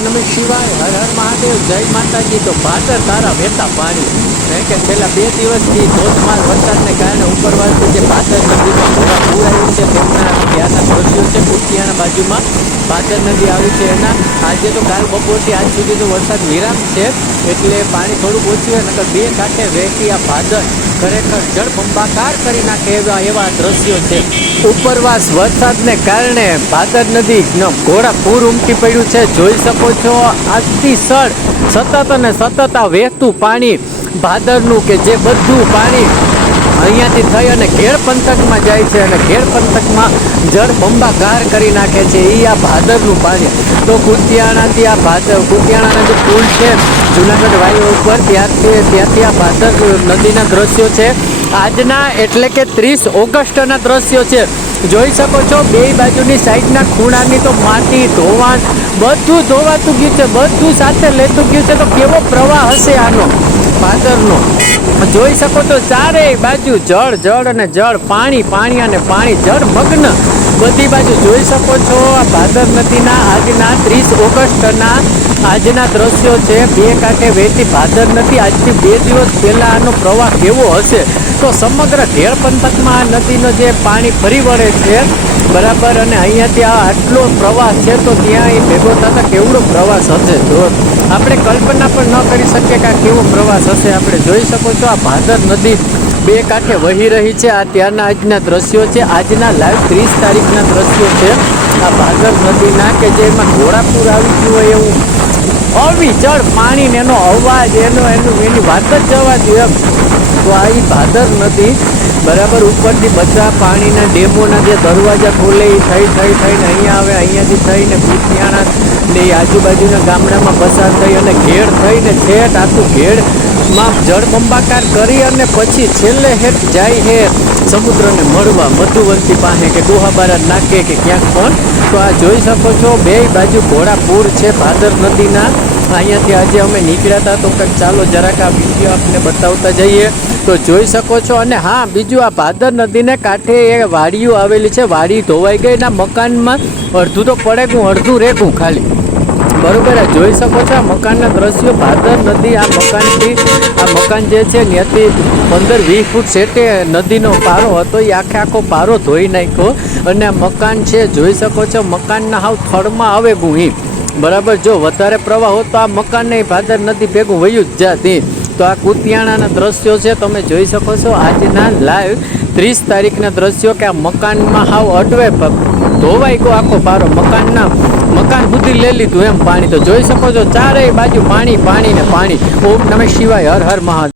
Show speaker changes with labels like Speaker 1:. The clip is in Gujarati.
Speaker 1: નમઃ શિવાય, હર હર મહાદેવ, જય માતાજી. તો ભાદર તારા વહેતા પાણી. કારણ કે છેલ્લા બે દિવસથી ધોધમાર વરસાદને કારણે ઉપરવાસથી જે ભાદર નદીમાં ઘોડા પૂર આવ્યું છે, તેમના ત્યાંના દ્રશ્યો છે, કુટિયાના બાજુમાં. ભાદર નદી આવી છે એના. આજે તો કાલ બપોરથી આજ સુધી તો વરસાદ વિરામ છે. એટલે પાણી થોડુંક ઓછું હોય, નકર બે કાંઠે વહેતી આ ભાદર ખરેખર જળબંબાકાર કરી નાખે એવા એવા દ્રશ્યો છે. ઉપરવાસ વરસાદને કારણે ભાદર નદી ઘોડા પૂર ઉમટી પડ્યું છે. જોઈ શકો છો અતિશળ સતત અને સતત આ વહેતું પાણી ભાદરનું કે જે બધું પાણી અહીંયાથી થઈ અને ઘેર પંથકમાં જાય છે અને ઘેર પંથકમાં જળ બંબાકાર કરી નાખે છે. એ આ ભાદરનું પાણી. તો કુતિયાણાથી આ ભાદર કુતિયાણાના જે પુલ છે, જુનાગઢ વાયુ ઉપર ત્યારથી ત્યાંથી આ ભાદર નદીના દ્રશ્યો છે. આજના એટલે કે ત્રીસ ઓગસ્ટના દ્રશ્યો છે. જોઈ શકો છો, બે બાજુની સાઈડના ખૂણાની તો માટી, ધોવાણ, બધું ધોવાતું ગયું છે, બધું સાથે લેતું ગયું છે. તો કેવો પ્રવાહ હશે આનો? ભાદરનો. જોઈ શકો તો ચારેય બાજુ જળ જળ અને જળ, પાણી પાણી અને પાણી, જળ, મગ્ન. બધી બાજુ જોઈ શકો છો આ ભાદર નદીના આજના ત્રીસ ઓગસ્ટના આજના દ્રશ્યો છે. બે કાંઠે વહેતી ભાદર નદી આજથી બે દિવસ પહેલાં આનો પ્રવાહ કેવો હશે? તો સમગ્ર ઢેર પંથકમાં આ નદીનો જે પાણી ફરી વળે છે, બરાબર, અને અહીંયાથી આ આટલો પ્રવાસ છે, તો ત્યાં એ ભેગો થતા કેવડો પ્રવાસ હશે? જો આપણે કલ્પના પણ ન કરી શકીએ કે આ કેવો પ્રવાસ હશે. આપણે જોઈ શકો છો આ ભાદર નદી બે કાંઠે વહી રહી છે. આ ત્યાંના આજના દ્રશ્યો છે. આજના લાઈવ ત્રીસ તારીખના દ્રશ્યો છે. આ ભાદર નદીના કે જેમાં ઘોડાપુર આવી ગયું હોય એવું અવિચળ પાણી ને એનો અવાજ, એનો, એનું, એની વાત જ જવા દો એમ. તો આ ભાદર નદી, બરાબર ઉપરથી બધા પાણીના ડેમોના જે દરવાજા ખોલે એ થઈ થઈ, થઈને અહીંયા આવે, અહીંયાથી થઈને કુતિયાણા ને એ આજુબાજુના ગામડામાં પસાર થઈ અને ઘેડ થઈને છેટ આખું ઘેડમાં જળ બંબાકાર કરી અને પછી છેલ્લે હેઠ જાય હે સમુદ્રને મળવા મધુવંતી પાસે કે ગુહાબારા નાકે કે ક્યાંક પણ? તો આ જોઈ શકો છો, બે બાજુ ઘોડાપુર છે, ભાદર નદીના. અહીંયાથી આજે અમે નીકળ્યા હતા, તો કંઈક ચાલો જરાક આ વીડિયો આપને બતાવતા જઈએ. તો જોઈ શકો છો, અને હા, બીજું આ ભાદર નદીને કાંઠે એ વાડીઓ આવેલી છે, વાડી ધોવાઈ ગઈ, ના મકાનમાં અડધું તો પડે હું અડધું રેખું ખાલી. બરોબર જોઈ શકો છો આ મકાનના દ્રશ્યો, ભાદર નદી, આ મકાનથી, આ મકાન જે છે ત્યાંથી પંદર વીસ ફૂટ સેટે નદીનો પારો હતો, એ આખે આખો પારો ધોઈ નાખ્યો. અને આ મકાન છે, જોઈ શકો છો, મકાનના હાવ થડમાં આવે ગુહી. બરાબર, જો વધારે પ્રવાહ હોત તો આ મકાનને ભાદર નદી ભેગું વયું જ જાતી તો આ કુતિયાણાના દ્રશ્યો છે, તમે જોઈ શકો છો. આજના લાઈવ ત્રીસ તારીખના દ્રશ્યો કે આ મકાનમાં હાવ અડવે ધોવાઈ ગયો આખો પારો. મકાનના, મકાન સુધી લઈ લીધું એમ. પાણી તો જોઈ શકો છો, ચારેય બાજુ પાણી પાણી ને પાણી. ઓમ નમે શિવાય, હર હર મહાદેવ.